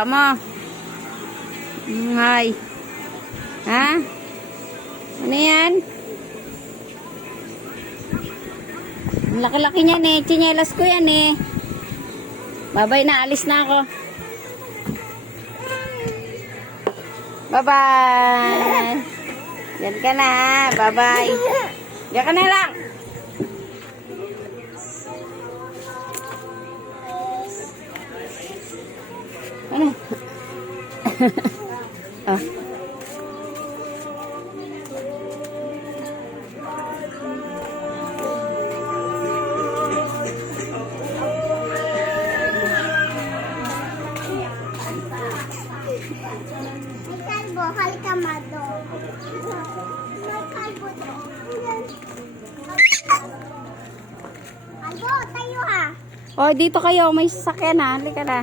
ginagawa mo? Hi. Ha? Ano yan? Ang laki-laki niyan eh. Tsinelas ko yan eh. Babay na. Alis na ako. Bye-bye. Diyan ka na ha. Bye-bye. Diyan ka na lang. Ano? Oh. Kalbo, halkamado. May kalbo to. Kalbo, tayo ha. Oh, dito kayo. May sasakyan ha. Halika na.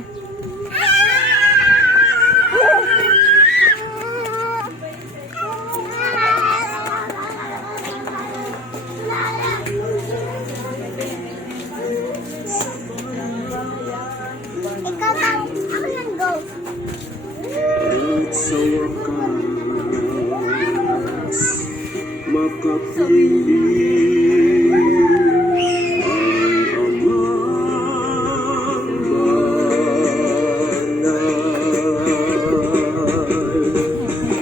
Ikaw lang, ako lang go. Sa wakas, makapiling ang amang banal.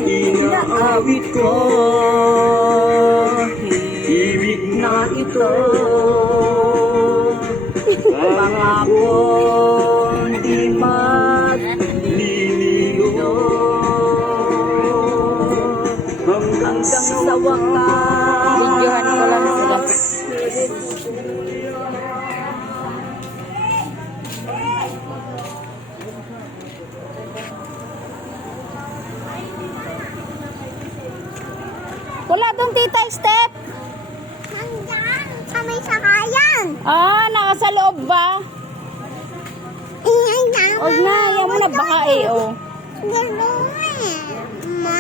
Inaawit ko, ibig na ito, pangako di magliliyo hanggang sa wakas. Videohan ko lang sila. Wala dong tita Step. Nandiyan, sa may sakayan. Ah, nasa loob ba? Ingay na. Huwag na, yan mo na baka eh, oh. Gano'n eh. Ma.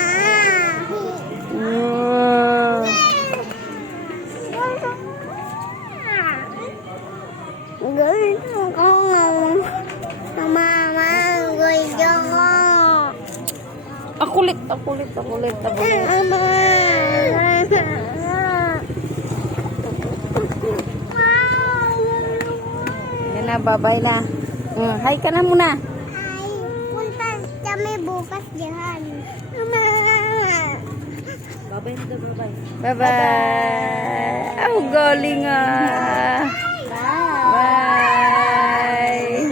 Gusto ko. Mama, gusto ko. Akulit. Yan na, bye-bye na. Hi ka na muna. Ay, punta kami bukas dyan. Mama. Bye-bye. Oh, galing ah. Bye.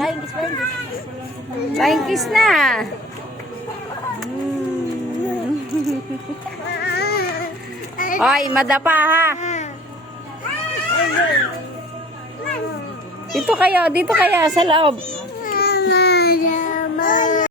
Flying kiss na. Oy, madapa ha. Dito kayo sa loob.